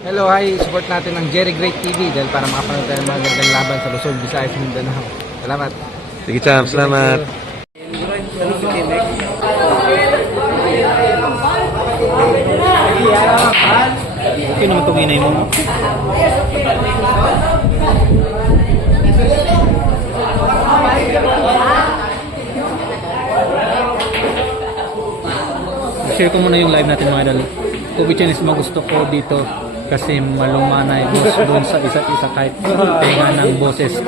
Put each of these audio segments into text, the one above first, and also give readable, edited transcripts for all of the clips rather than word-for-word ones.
Hello, hi. Support natin ng Jerry Great TV dahil para makapanood tayo ng mga gandang laban sa Luzon, Visayas, Mindanao. Salamat. Sige, champ. Salamat. Okay naman itong inay mo. Share ko muna yung live natin mga idol. Kobe Chinese magusto ko dito kasi malumanay boss doon sa isa't isa kahit tenga ng boses.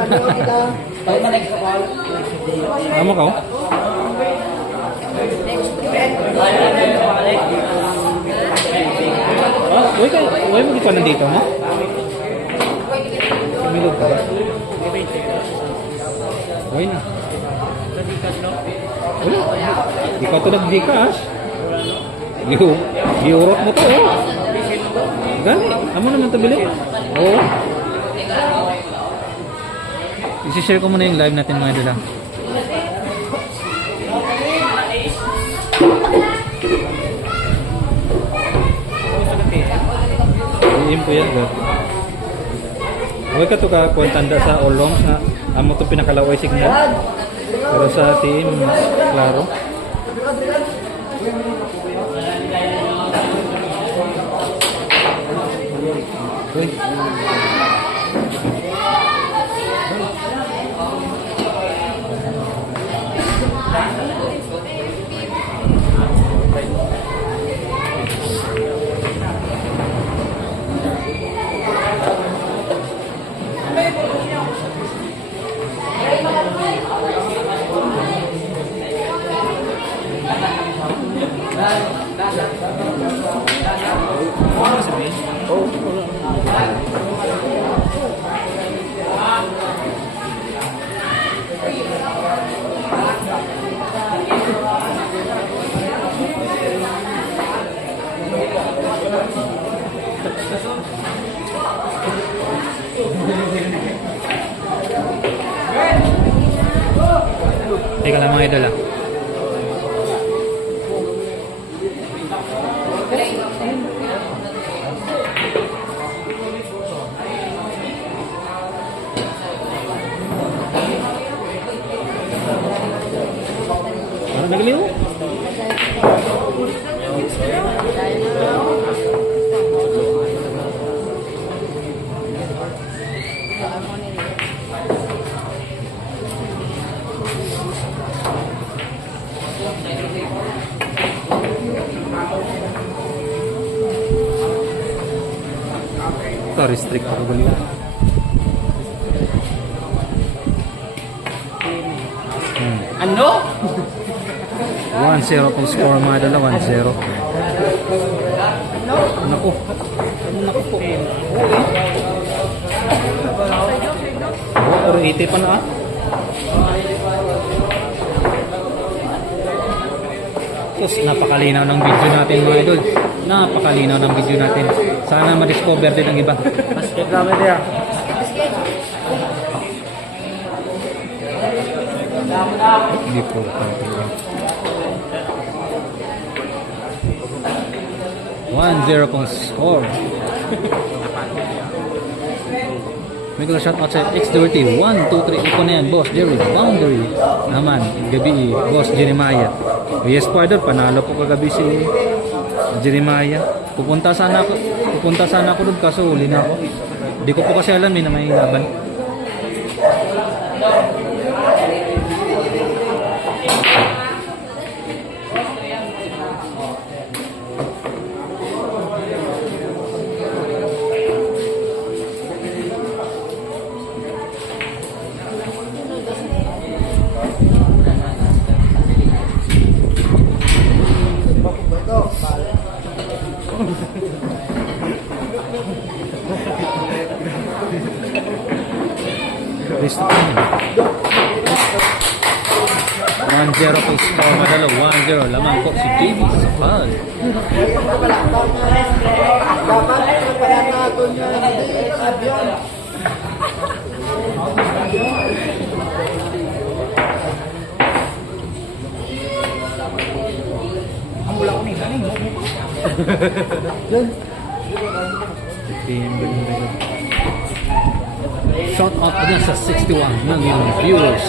Tama ka oh? Uy mo di pa nandito mo? Kumilog ka ba? Uy na. Di ka ito nag-Gcash. Giurot mo to oh. Gani, amo naman ito bilhin. Oo. I-share ko muna yung live natin mga idol lang. Iim ko yan bro. Huwag ka ito ka tanda sa olong na amo ito pinakalaway signal. Pero sa team, klaro. Uy. Teka lang mga idol ah. Ano nagaliw? Ito, restrict ako guli. 1-0 pong score mga dala, 1-0. Naku. Naku po. Pero 80 pa na ah. Tapos napakalinaw ng video natin mga idol. Napakalinaw ng video natin. Sana ma-discover din ang iba. Basket namin niya. Hindi po kanto. 1-0 pong score. May kong shoutout sa X-Dirty 1, 2, 3. Iko na yan, Boss Jerry. Boundary naman, gabi, Boss Jeremiah. Yes po idol, panalo po kagabi si Jeremiah. Pupunta sana ako doon kaso huli na ako. Hindi ko po kasi alam na may laban. Listo po yun. 1-0 po score madalo. 1-0. Lamang po si JB Sapal. PM. Shout out again sa 61 million viewers.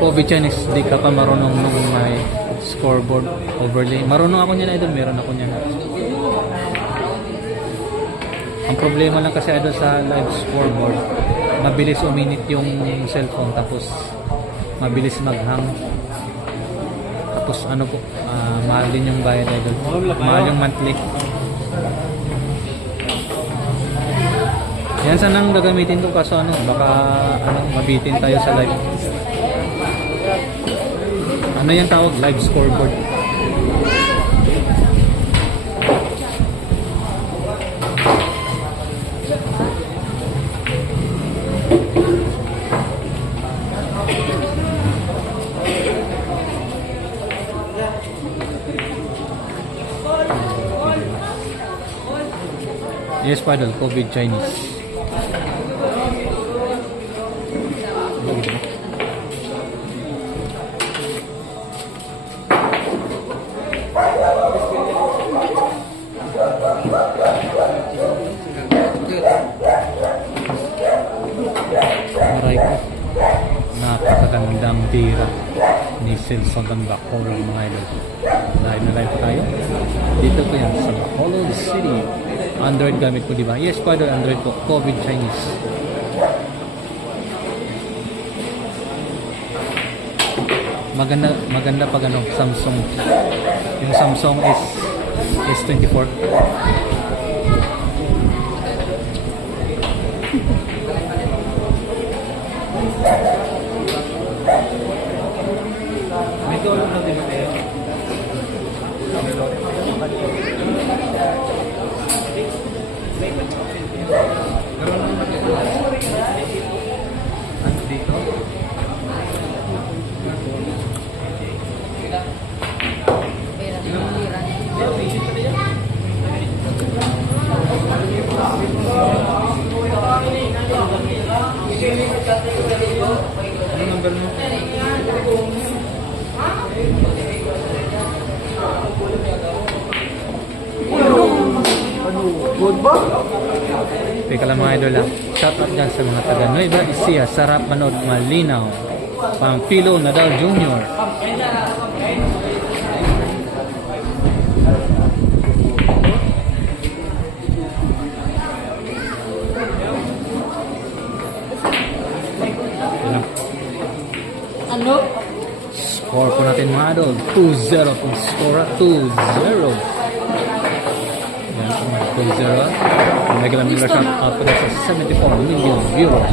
Kobe Chinese, di ka pa marunong nung may scoreboard overlay. Marunong ako niyan, idol. Meron ako niyan. Ang problema lang kasi idol sa live scoreboard, mabilis uminit yung cellphone, tapos mabilis maghang. Tapos ano po, mahal din yung bayad idol. Mahal yung monthly. Yan sanang gagamitin ko, kaso ano, baka mabitin tayo sa live. Ano yung tawag? Live scoreboard. Yes, Padel, COVID Chinese. Aray ko. Napakagandang tira ni Silson ng Bacolod, mga idol. Live na live tayo. Dito ko yan sa Bacolod City. Android gamit ko, di ba? Yes, Padel, Android po. COVID Chinese. Maganda pag ano, Samsung. Yung Samsung S24. May tulong na din tayo. Ano dito? Ano number mo? Good ba? Teka lang mga idol, shout out dyan sa mga taga Nueva Ecija, sarap manood, malinaw. Pampilo Nadal Jr. Ano? Score po natin mga idol, 2-0 po score, 2-0. Yan, 2-0. Mega lang nila shout out po sa 74 million viewers.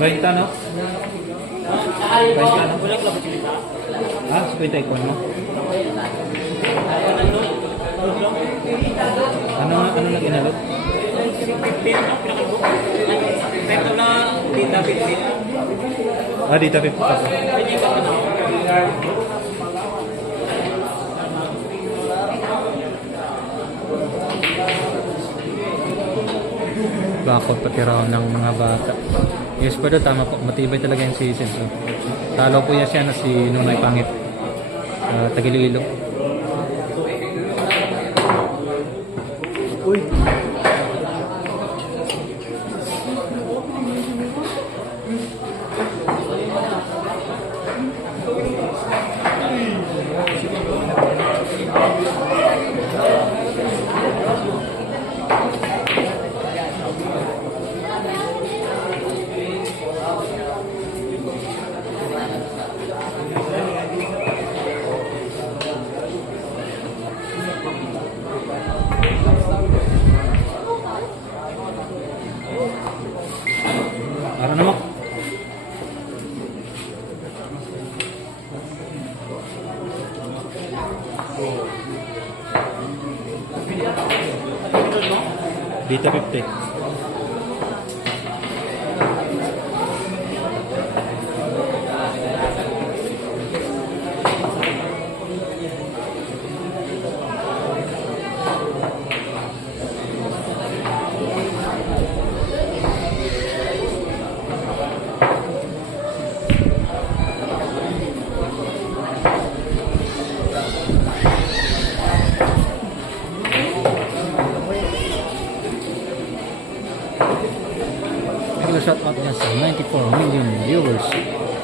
Kwenta no? Kwenta no? Ah, kwenta ikon mo? Ano na ginalog? Ah, dita 50 pa. Bakot pati raw ng mga bata. Yes, pero tama po. Matibay talaga yung season. So, talo po yan siya na si Nunay Pangit. Tagililo. Uy. Beta 50. Shout out niya sa 94 million viewers.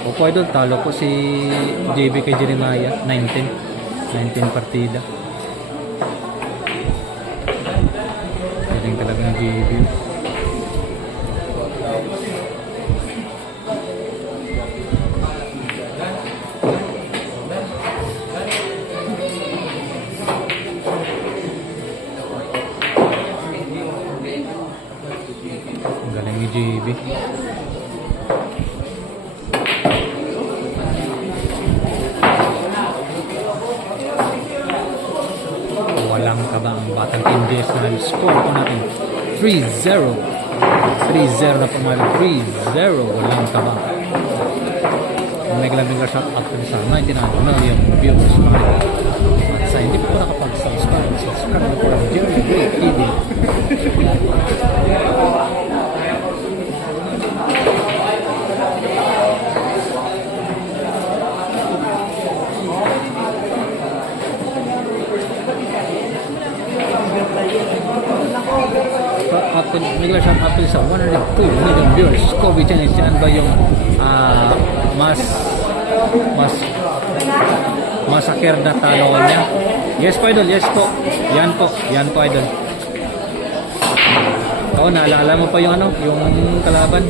Opo idol, talo po si JB kay Jeremiah 19 partida. Galing talaga ng JB. Galing ni JB. Walang kaba ang Batang Indies na score po natin 3-0. 3-0 na po mga 3-0. Walang kaba. Mega shout out po sa 99 million viewers mga ito. At sa hindi po nakapag-subscribe, subscribe na po ang Jerry Gray TV. Regular shout out sa 102 million viewers. Kobe Challenge, yan ba yung masakir na talo niya? Yes po idol, yes po. Yan po idol. Oo, naalala mo pa yung yung kalaban.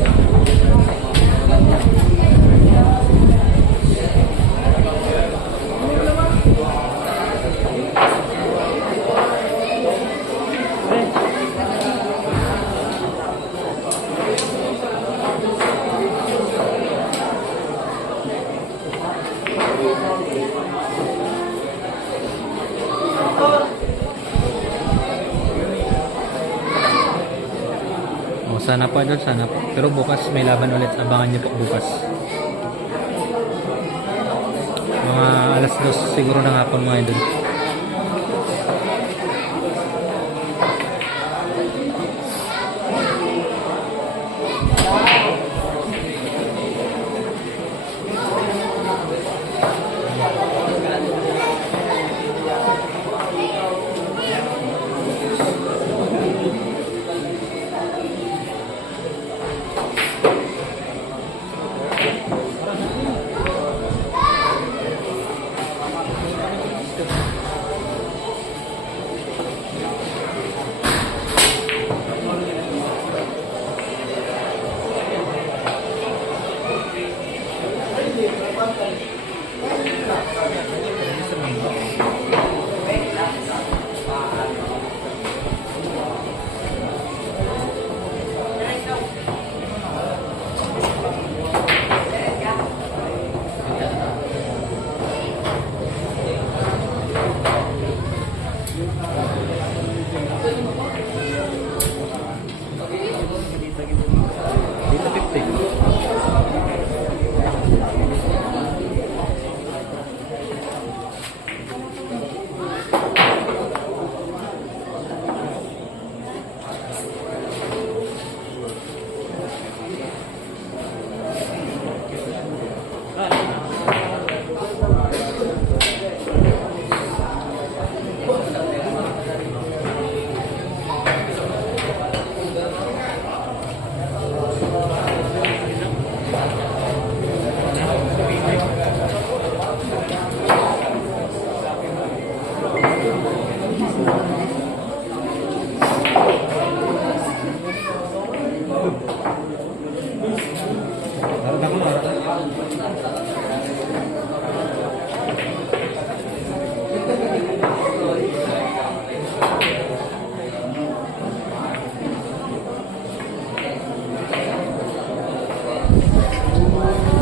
Sana po idol, sana po. Pero bukas may laban ulit. Abangan niyo po bukas. Mga alas 2 siguro ng hapon mga idol.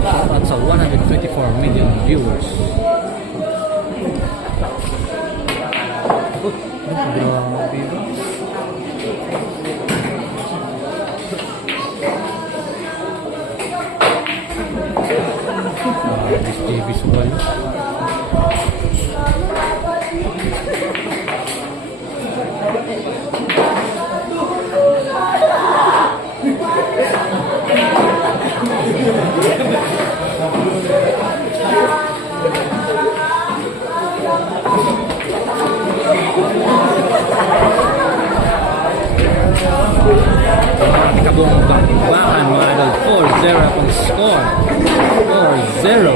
At sa 124 million viewers. Grabe. Display visual. Kabong bakbakan mga idol. 4-0 ang score. 4-0.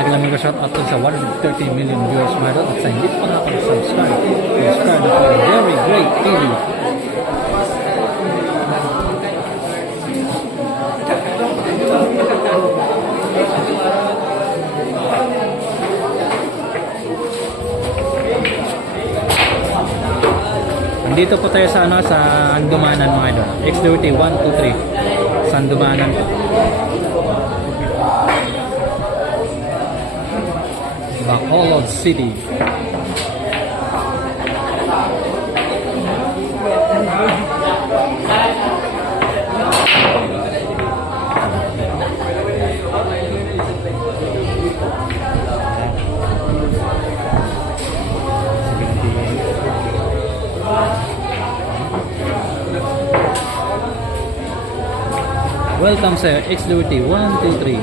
Naglamig ka shout out sa 130 million viewers mga idol. At sa hindi pa nakapag-subscribe, subscribe na po Very Great TV. Dito po tayo sa sa Andumanan mga idol. X-Duty 1, 2, 3. Sa Andumanan po. Bacolod City. Welcome sa X-Duty 1, 2, 3.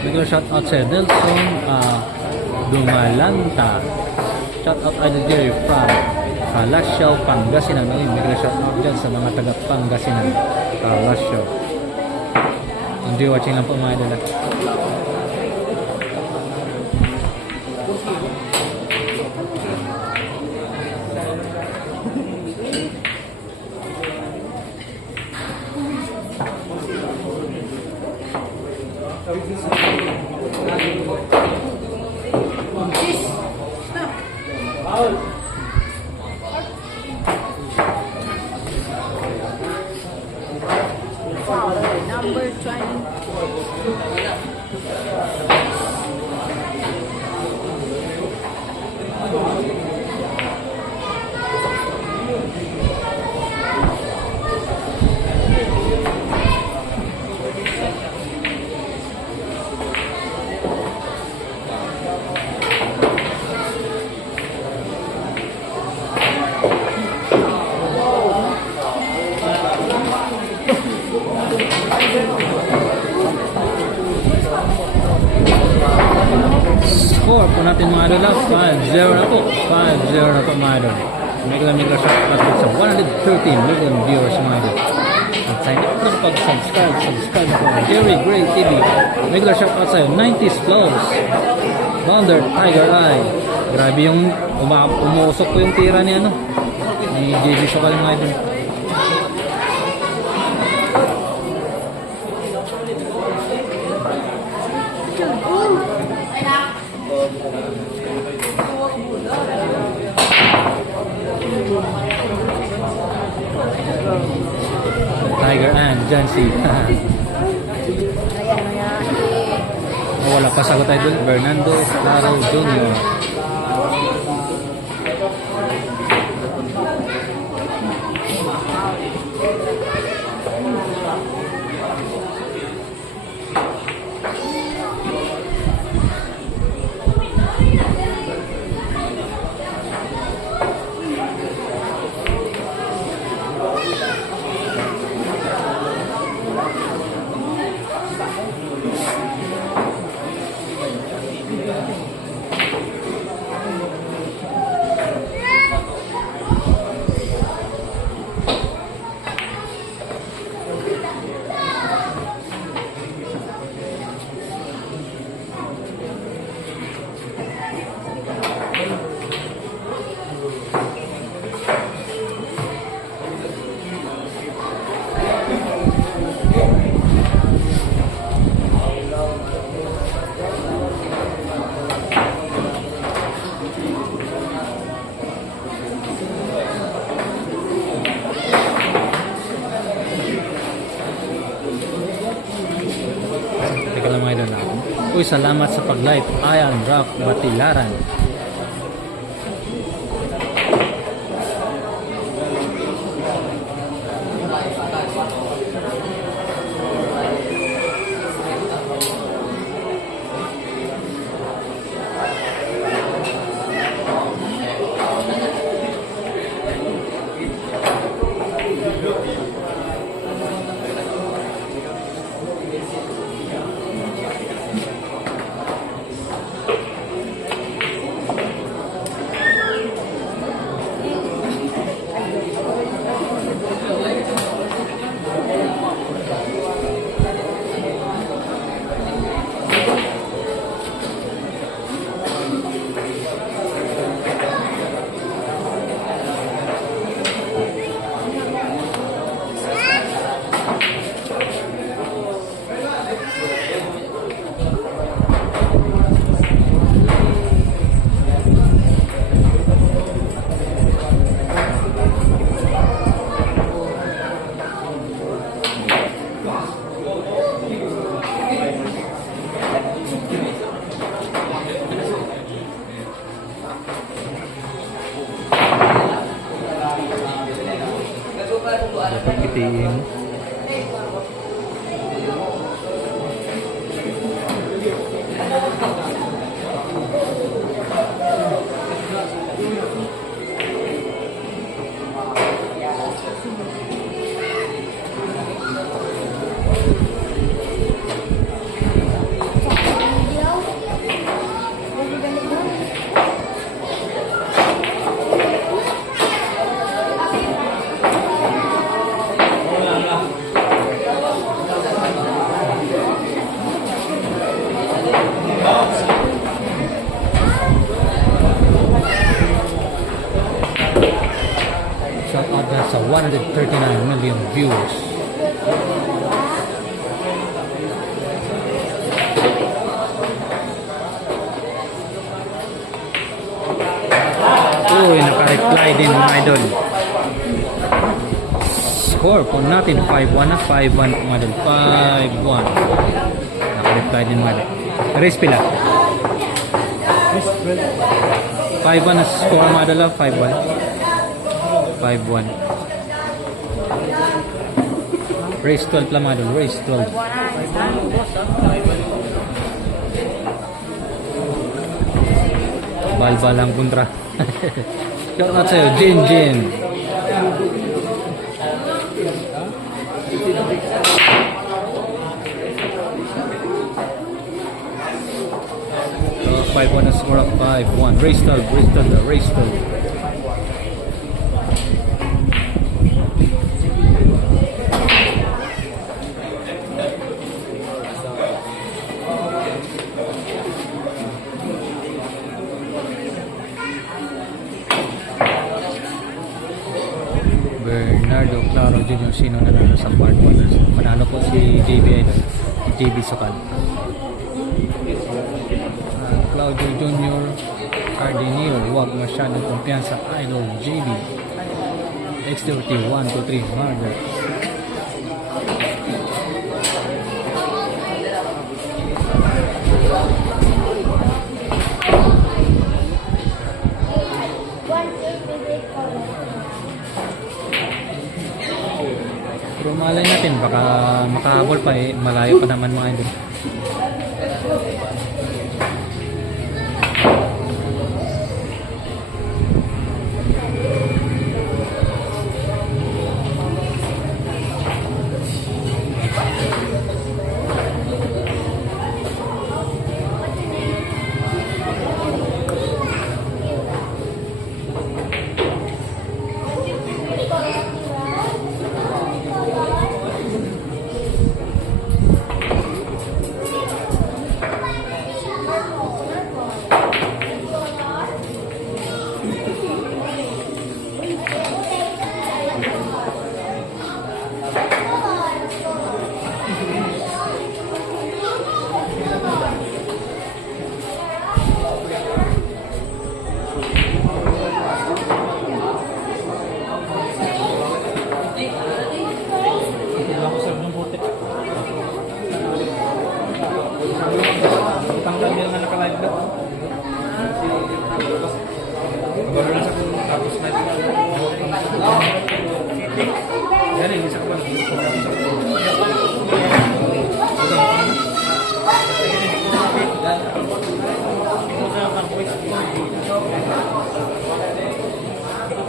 Bigla shout out sa Nelson Dumalanta. Shout out Idol Jerry from Lasyaw, Pangasinan. Bigla shout out dyan sa mga taga Pangasinan. Lasyaw. Enjoy watching lang po mga idol. Number 20. Score po natin mga idol lang. 5-0 na po. 5-0 na po mga idol. Mega shot natin sa 130 million viewers mga idol. At sa hindi po pag-subscribe, subscribe na po. Very Great TV. Mega shot out sa'yo. 90s flows. Bounder, Tiger Eye. Grabe yung umuusok po yung tira ni ano. Ni JB Sokal mga idol. Tiger and Jancy. Wala pa sagot idol. Fernando Claro Jr. Uy, salamat sa pag-live. Ayan, Rap Batilaran. Itiin. Shout out na sa 139 million views. Uy, naka-reply din mga idol. Score po natin 5-1 na 5-1 mga idol. 5-1. Naka-reply din mga idol. Race pila? 5-1 na score mga idol. 5-1. 5-1. Race 12 lang mga idol. Race 12. Balbal ang kontra. Shout out sa'yo, Jin Jin. So, 5-1 na score of 5-1. Race 12, race 12, race 12. Bernardo Claro Jr. Sino nanalo sa part 1? Manalo po si JB Idol, JB Sokal. Claudio Jr. Cardinal, huwag masyadong kumpiyansa. Idol JB X30 1, 2, 3 Margaret. Pero malay natin, baka makahabol pa eh. Malayo pa naman mga idol.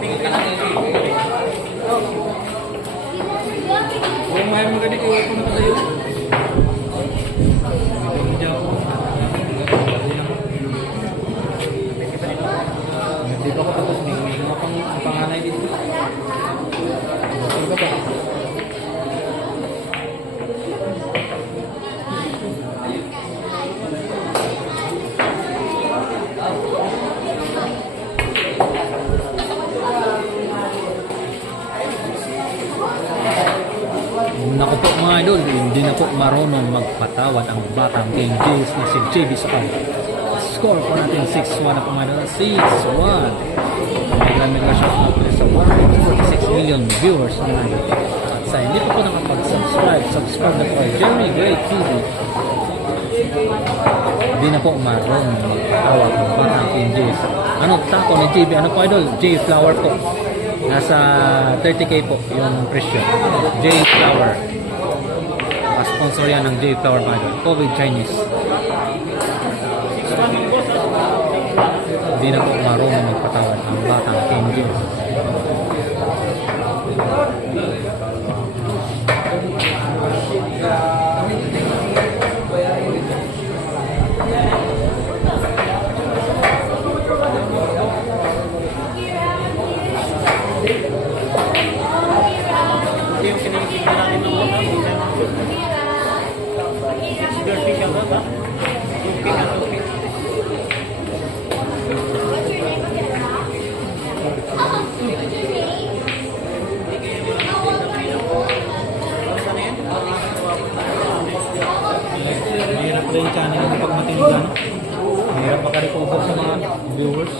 Kung may mga ganito, huwag ko na tayo. Hindi pa ako tapos din. May mga panganay dito. Ano ba ba? Naku po mga idol, hindi na po marunong magpatawad ang batang King James na si JB Sakal. Score po natin 6-1 na po mga idol. 6-1. Mega shoutout po sa 146 million viewers mga idol. At sa hindi pa po nakapag-subscribe, subscribe na po kay Jerry Gray TV. Hindi na po marunong magpatawad ang batang King James. Ano tako ni JB? Ano po idol? J Flower po. Nasa 30k po yung presyo. J Flower. Sponsor yan ng J Flower mga idol. COVID Chinese. Hindi na po marunong magpatawad ang batang King James. Mahirap na yung channel mo pag matinigan. Mahirap makarecover sa mga viewers.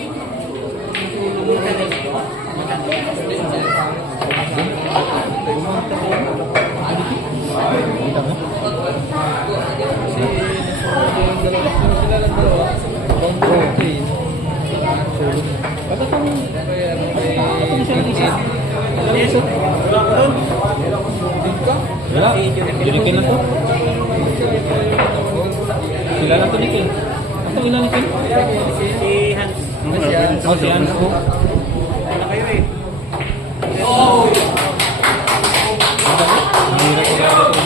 Kita mo? Okay. Bakit ang wala, Junikin lang to. Sila lang to ni Ken. Ang tawin lang ni Ken? Si Hans. Oh, si Hans po. Wala kayo eh. Mahirap ko gaya ito.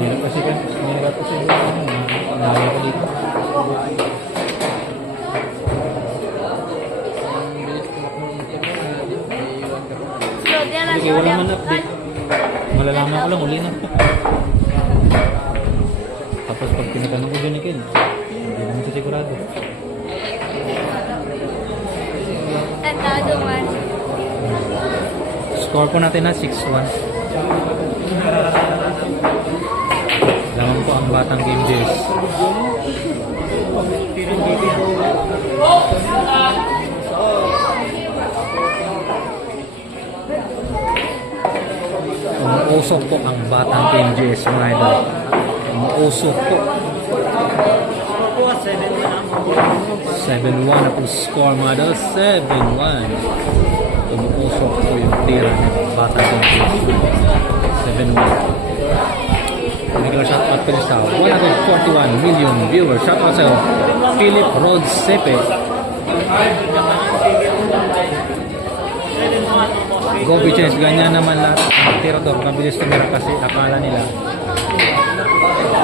Mahirap kasi kan. Mahirap kasi. Naya ko dito. Hindi, wala man update. Malalaman ko lang, uli na. Tapos pag tinatanong ko dyan ni Ken, hindi naman siya sigurado. Tantado man. Score po natin na 6-1. Laman po ang batang Game Days. Umuusok po ang batang Game Days mga idol. Umuusok po. 7-1 na po score mga idol. 7-1. Umuusok po yung tira ng batang Game Days. 7-1. Regular shoutout po sa 141 million viewers. Shoutout sa Philip Rod Sepe. Gobi Chance, ganyan naman lahat ang tirador. Mabilis tumira kasi akala nila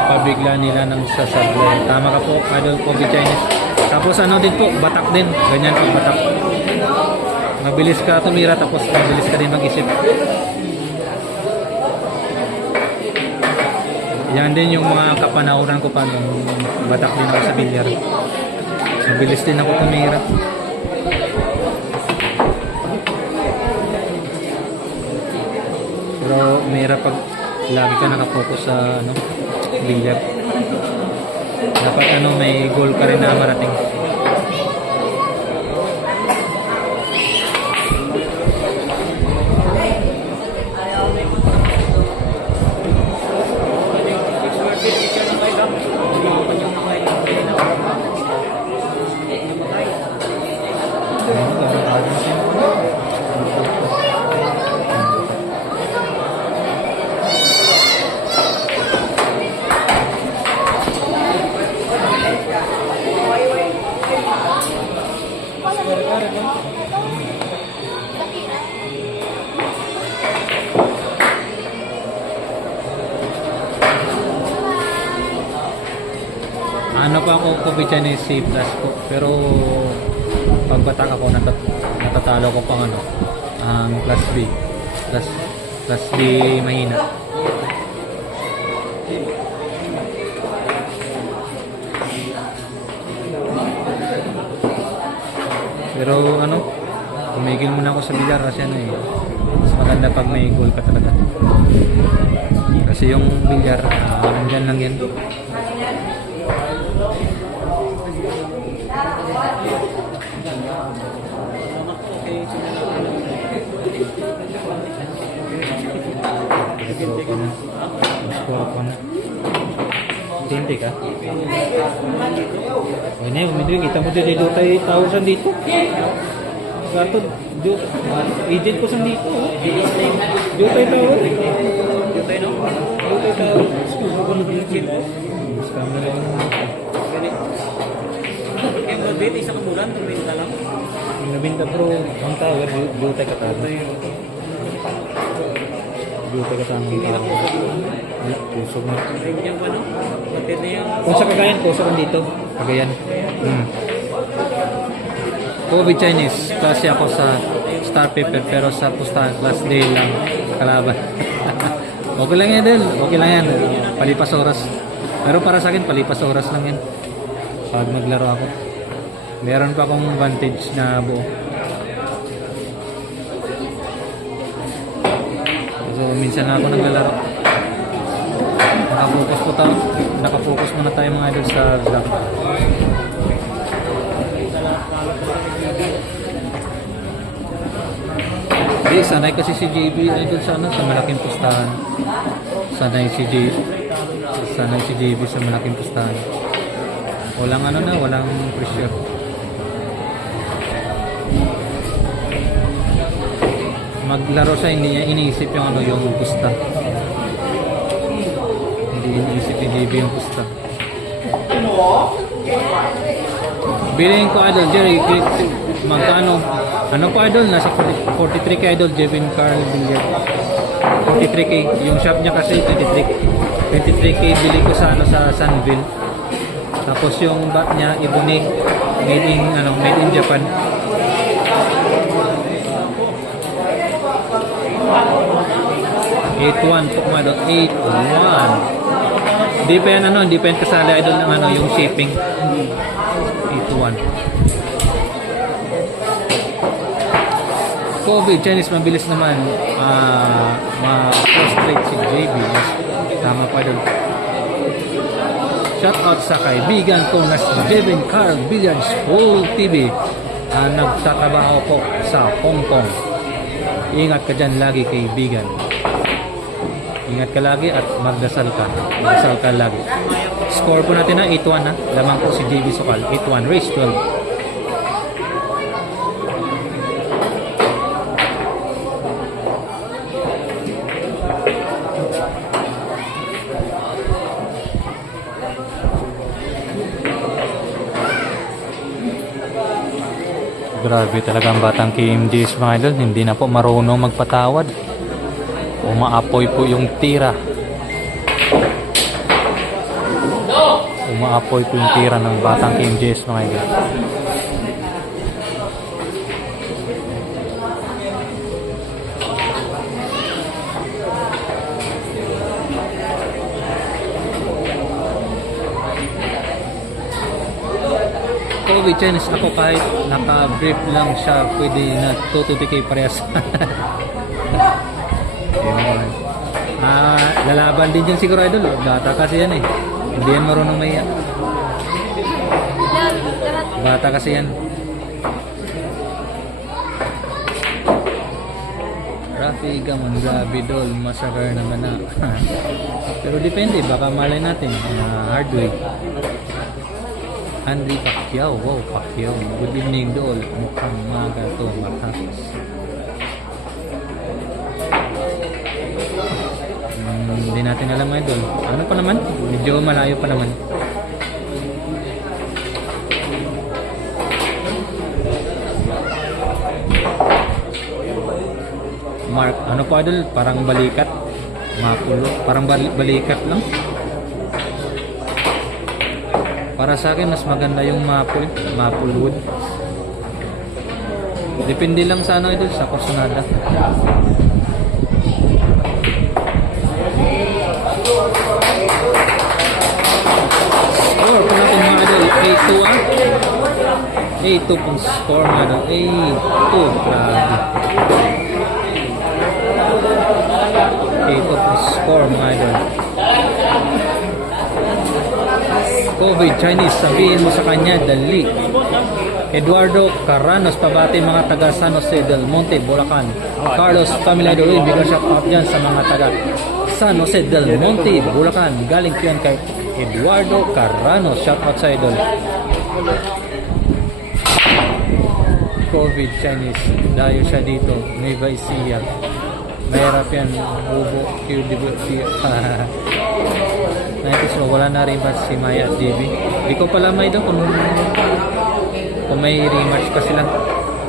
pabigla nila ng sasablay. Tama ka po, idol Gobi Chinese. Tapos ano din po, batak din. Ganyan po, batak. Mabilis ka tumira tapos mabilis ka din mag-isip. Yan din yung mga kapanahoran ko pa nung batak din ako sa bilyar. Mabilis din ako tumira. Pero mahirap pag lagi ka nakapokus sa ano, bilyar. Dapat ano, may goal ka rin na marating. Ano pa ako Kobe Chinese C plus po. Pero pagbatak ako natatalo ko pang ano, ang class B. Class B mahina. Pero ano, tumigil muna ako sa bilyar kasi ano eh, mas maganda pag may goal ka talaga. Kasi yung bilyar, nandyan lang yan. Score ko na. Tinti ka? O na yun, kita mo dito tayo 1,000 dito. Gato, agent ko sa dito. Dito tayo tawag. Dito tayo tawag. Scam na lang. Kaya mo dito isang bulan, nabinta lang. Nabinta bro, ang tower, dito tayo katawag. Dito tayo katawag. Pusog na. Yung ano, material. Kung sa Cagayan, pusog dito. Cagayan. Kobe Chinese, kasi ako sa Star Paper pero sa pustahan class day lang kalaban. Okay lang yan Del, okay lang yan. Palipas oras. Pero para sa akin, palipas oras lang yan. Pag maglaro ako. Meron pa akong advantage na buo. So, minsan na ako naglalaro. Nakafocus po tayo. Nakafocus muna tayo mga idol sa vlog. Hindi, sanay kasi si JB idol sa ano, sa malaking pustahan. Sanay si JB sa malaking pustahan. Walang ano na, walang pressure. Maglaro siya, hindi niya iniisip yung ano, yung pusta. Hindi iniisip ni JB yung pusta. Bilhin ko idol, Jerry, magkano? Ano ko idol? Nasa 43k idol, Jevin Carl Billiard. 43k. Yung shop niya kasi 23k bili ko sa ano, sa Sunville. Tapos yung bat niya Ibunig, made in Japan. $8,100 po mga idol. $8,100. Hindi pa yan ano, hindi pa yan kasali idol ng ano, yung shipping. $8,100. Kobe Chinese, mabilis naman ma-frustrate si JB. Yes, tama pa doon. Shout out sa kaibigan ko na si Jevin Carl Billiards Full TV. Nagtatrabaho po sa Hong Kong. Ingat ka dyan lagi kaibigan. Ingat ka lagi at magdasal ka. Magdasal ka lagi. Score po natin na 8-1 ha. Lamang po si JB Sokal. 8-1 race 12. Grabe talaga ang batang KMJs mga idol. Hindi na po marunong magpatawad. Umaapoy po yung tira. Umaapoy po yung tira ng batang KMJs mga idol. Kobe Chinese, ako kahit naka-brief lang siya, pwede na 2-2 parehas. Lalaban din yan siguro idol. Bata kasi yan eh. Hindi yan marunong maya. Bata kasi yan. Rafi Gamon, grabe dol, masakar naman na. Pero depende, baka malay natin hard way. Henry Pacquiao, wow, Pacquiao. Good evening dol. Mukhang maga to, matapos. Hindi natin alam idol. Ano pa naman? Medyo malayo pa naman. Mark, ano po idol? Parang balikat. Mapulo. Parang balikat lang. Para sa akin, mas maganda yung maple. Maple wood. Depende lang sa ano idol, sa Corsonada. Score po natin mga idol. A2 ah. A2 pong score mga idol. A2. Grabe. A2 pong score mga idol. COVID Chinese, sabihin mo sa kanya, dali. Eduardo Caranos, pabati mga taga San Jose del Monte, Bulacan. Carlos Familia Doloy, bigla shout out dyan sa mga taga San Jose del Monte, Bulacan. Galing ko yan kay Eduardo Caranos, shout out sa idol. COVID Chinese, dayo siya dito, Nueva Ecija. Mahirap yan, Ubo, QDB. Nakikis mo, wala na rin ba si Maya at JB? Di ko pala may doon kung may rematch pa sila.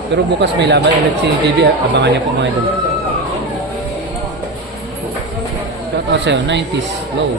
Pero bukas may laban ulit si JB, abangan niya po mga idol. Shout out sa'yo, 90s low.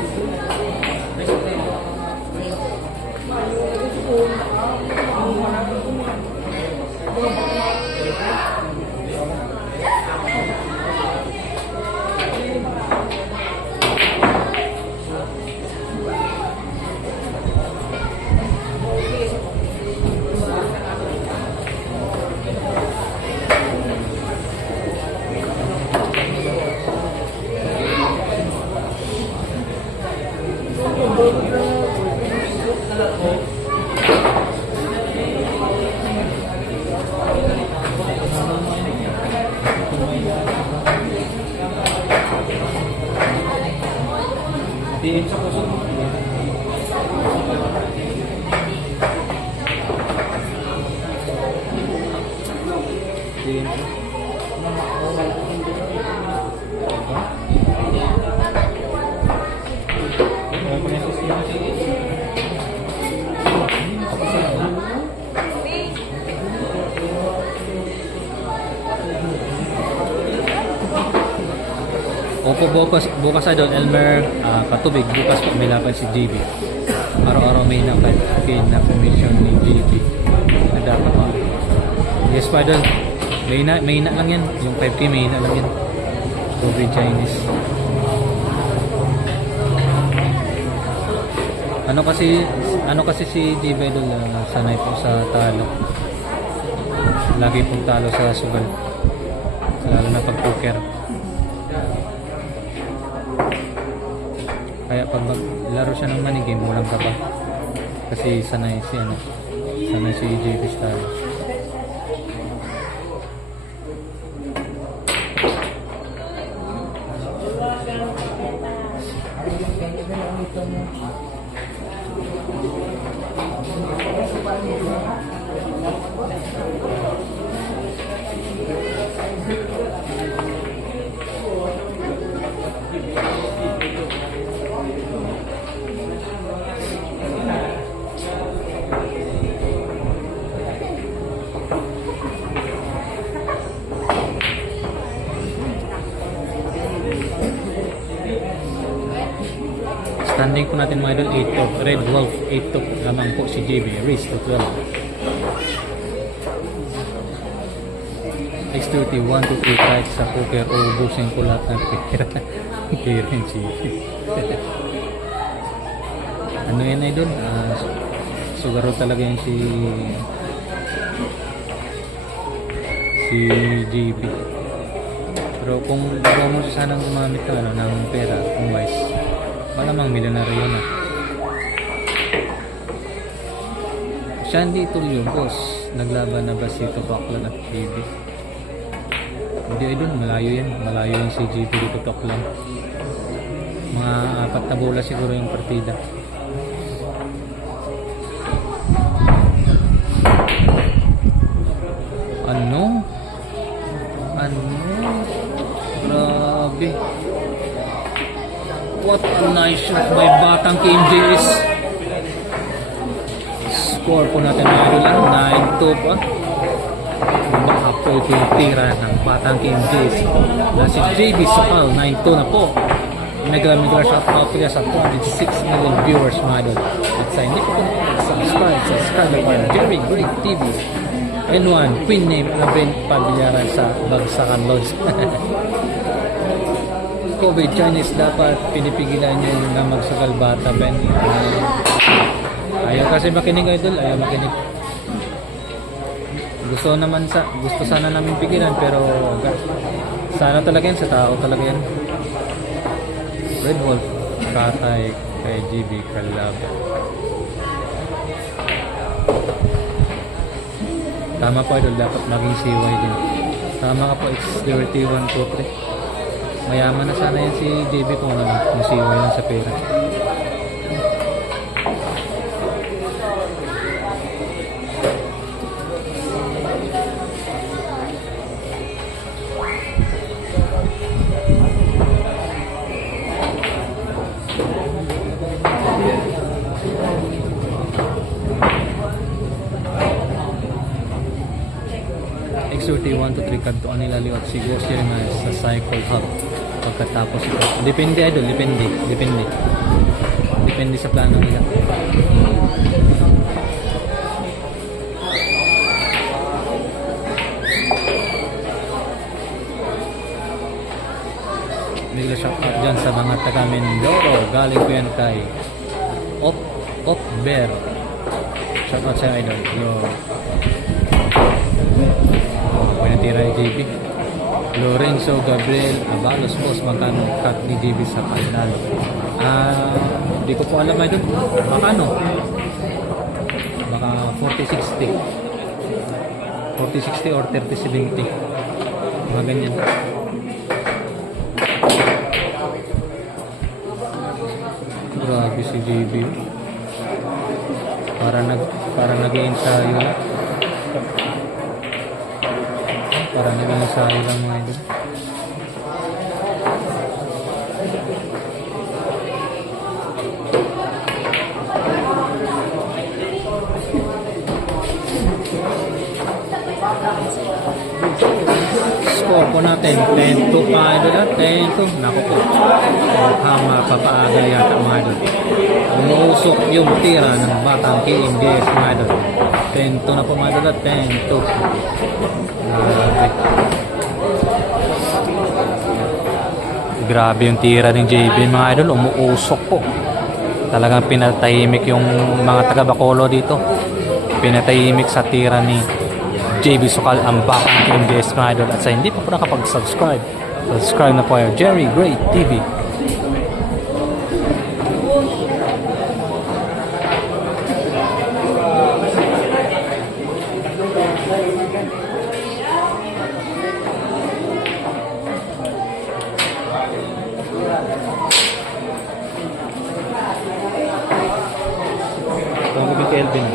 Diin sa puso. Diin. Opo, bukas idol Elmer, Katubig, bukas po may laban si JB. Araw-araw may nakin na commission ni JB na dapat pa. Yes pa idol, may na lang yan, yung 5K may na lang yan. COVID Chinese. Ano kasi si JB idol, sanay po sa talo. Lagi pong talo sa sugal, lalo na pag poker. Kaya pag maglaro siya ng money game, walang kaba. Kasi sanay si JB style. Standing po natin mga idol, 8 top. Red Wolf, 8 top. Lamang po si JB. Race to 12. X30, 1, 2, 3 strikes sa poker. Ubusin ko lahat ng pera. Karen JB. Ano yan idol? Sugaro talaga yan si JB. Pero kung gusto mo sanang gumamit ng pera, kung wise, malamang milyonaryo na. Shandy Tulio, boss. Naglaban na ba si Topaklan at JB? Hindi idol, malayo yan. Malayo yan si JB dito Topaklan. Mga 4 na bola siguro yung partida. Ano? Grabe. What a nice shot by Batang KMJS. Score po natin na idol lang. 9-2 pa. Baka po po ito yung tira ng Batang King Jays na si JB Sokal, 9-2 na po. Mega shoutout po sa 26 million viewers mga idol. At sa hindi po po subscribe sa Skyler Jerry Great TV. N1 Queen Name Abin Pabilyaran sa Bagsakan Lodge. COVID Chinese dapat pinipigilan nyo na magsagal bata Ben. Ayaw kasi makinig idol, ayaw makinig. Gusto sana namin pigilan pero sana talaga yan sa tao talaga yan. Red Wolf Katay kay GB Kalab. Tama po idol, dapat maging CY din. Tama ka po, it's 3123. Mayaman na sana yan si JB kung ano lang, kung CY lang sa pera. X31 to 3 kanto ang nilaliwat si Ghost Jeremiah sa Cycle Hub pagkatapos ito. Depende idol, depende sa plano nila. Bigla shout out dyan sa mga taga Mindoro, galing ko yan kay Op Bear. Shout out sa idol. Tira ni JB Lorenzo Gabriel Avalos boss, magkano cut ni JB sa panalo? Di ko po alam idol, makano? Baka 40-60 or 30-70 mga ganyan. Grabe si JB, para nag-ensayo lang. Para nag-ensayo lang mga idol. Score po natin 10-2 pa idol, 10-2. Naku po, mukhang mapapaaga yata mga idol. Umuusok yung tira ng Batang King Jays mga idol. 10-2 na po mga idol, 10-2. Grabe yung tira ng JB mga idol, umuusok po. Talagang pinatahimik yung mga taga Bacolod dito. Pinatahimik sa tira ni JB Sokal ang Batang King Jays mga idol. At sa hindi pa po nakapag-subscribe, subscribe na po kayo. Jerry Great TV. Kelvin.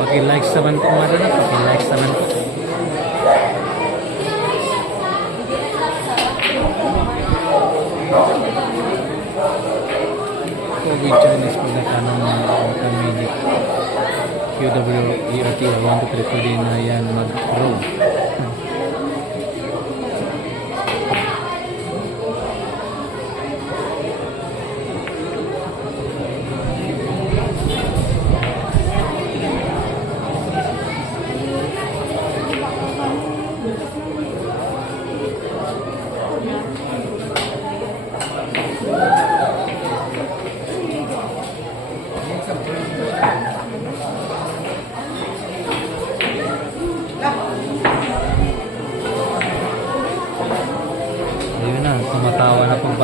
Paki-likes naman po mga doon, paki-likes naman po. COVID Chinese po na tanong kami ni QWERT 123 pwede na yan mag-grow.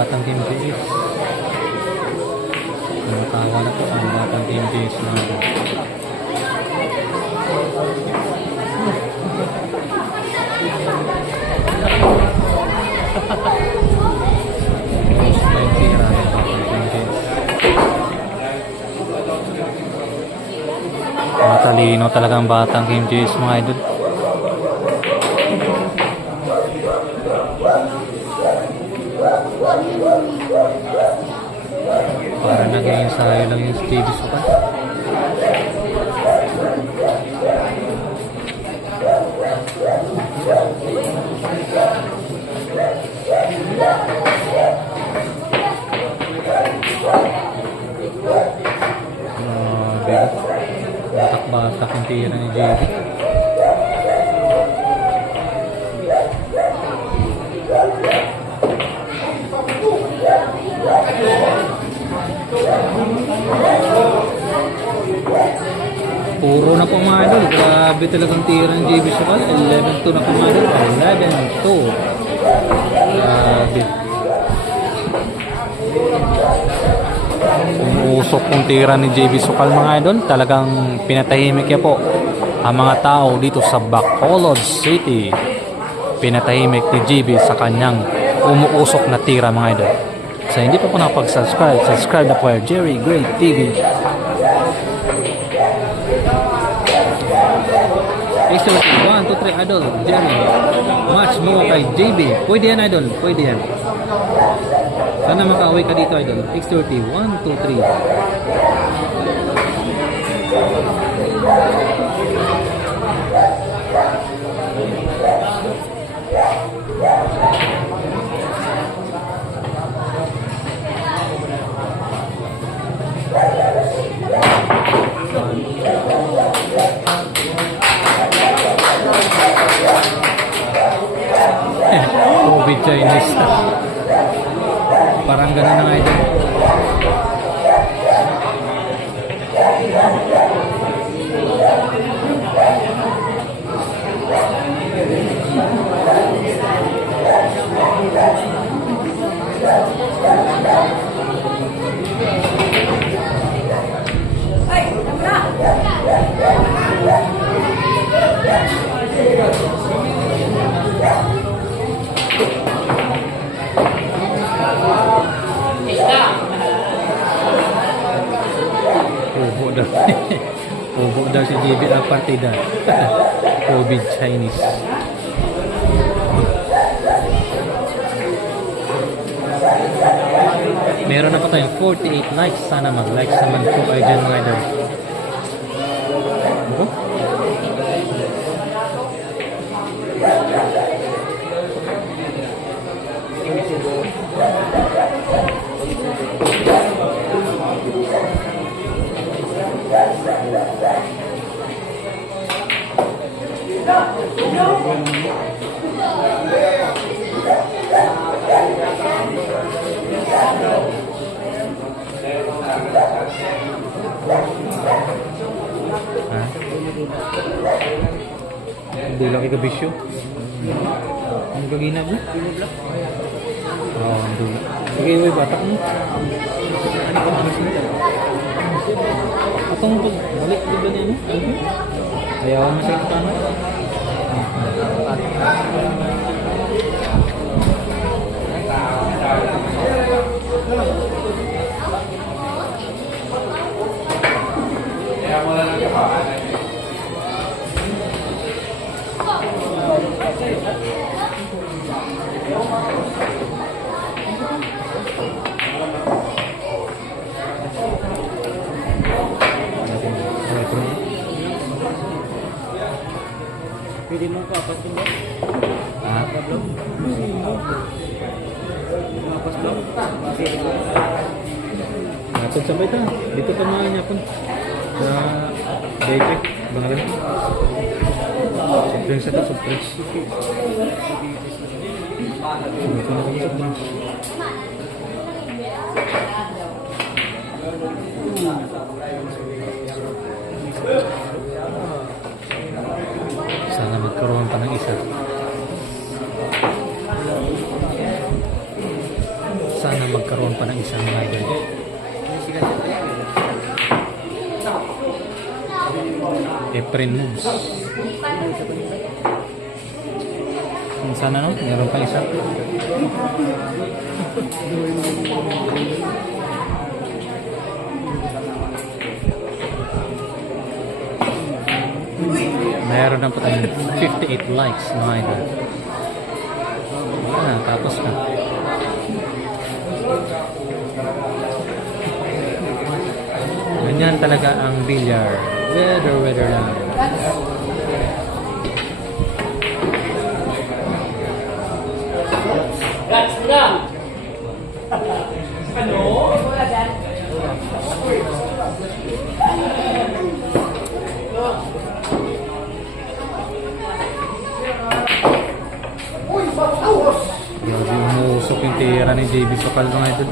batang Team JS. Namatawa na po ang batang Team JS mga idol. Matalino talagang batang Team JS mga idol. Para nag-i-ensayo lang yung JB Sukal. Batak-batak yung tira ni JB. Puro na po mga idol. Grabe talagang tira ng JB Sukal. 11-2 na po mga idol. 11-2. Grabe. Umuusok kong tira ni JB Sukal mga idol. Talagang pinatahimik niya po ang mga tao dito sa Bacolod City. Pinatahimik ni JB sa kanyang umuusok na tira mga idol. Sa hindi pa po nakapag-subscribe, subscribe na po kay Jerry Great TV. Extra 1, 2, 3 idol, Jerry. Match mo kay JB. Pwede yan idol, pwede yan. Sana makauwi ka dito idol. X30, 1, 2, 3. COVID Chinese. Parang ganun na nga idol. Ubo daw si JB ang partida. COVID Chinese. Meron na pa tayong 48 likes. Sana mag-likes naman po kayo dyan mga idol. Hindi lang ikabisyo. Ang gagina mo? Oo, ang dula. Sige, may batak mo. Atong balik dito niya, no? Ayaw mo sa ito. Pwede mo kapas din ba? Ha? Kablog? Kapas blog? Pwede mo. Napod sabay ta. Dito pa mga niya po. Sa Daytrek. Bangalan. Sobrang sa ito. Sobrang. Sana magkaroon pa ng isa. Sana isa mga idol. Efren moves. Sana no? Meron pa isa. Meron na po tayong 58 likes mga idol. Wala na, tapos na. Ganyan talaga ang billiard. Weather lang. Grabe, umusok yung tira ni JB Sokal mga idol.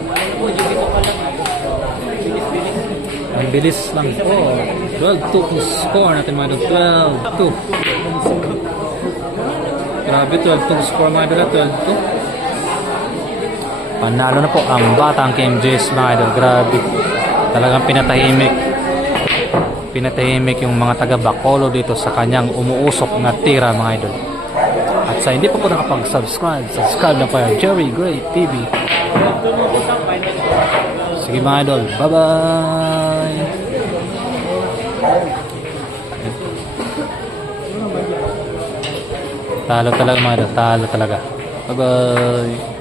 Ang bilis lang. 12-2 ang score natin mga idol. 12-2. Grabe, 12-2 ang score mga idol. 12-2. Panalo na po ang batang KMJS mga idol. Grabe. Talagang pinatahimik yung mga taga Bacolod dito sa kanyang umuusok na tira mga idol. At sa hindi pa po nakapag-subscribe, subscribe na po yung Jerry Gray TV. Sige mga idol, bye-bye! Talo talaga mga idol, talo talaga. Bye-bye!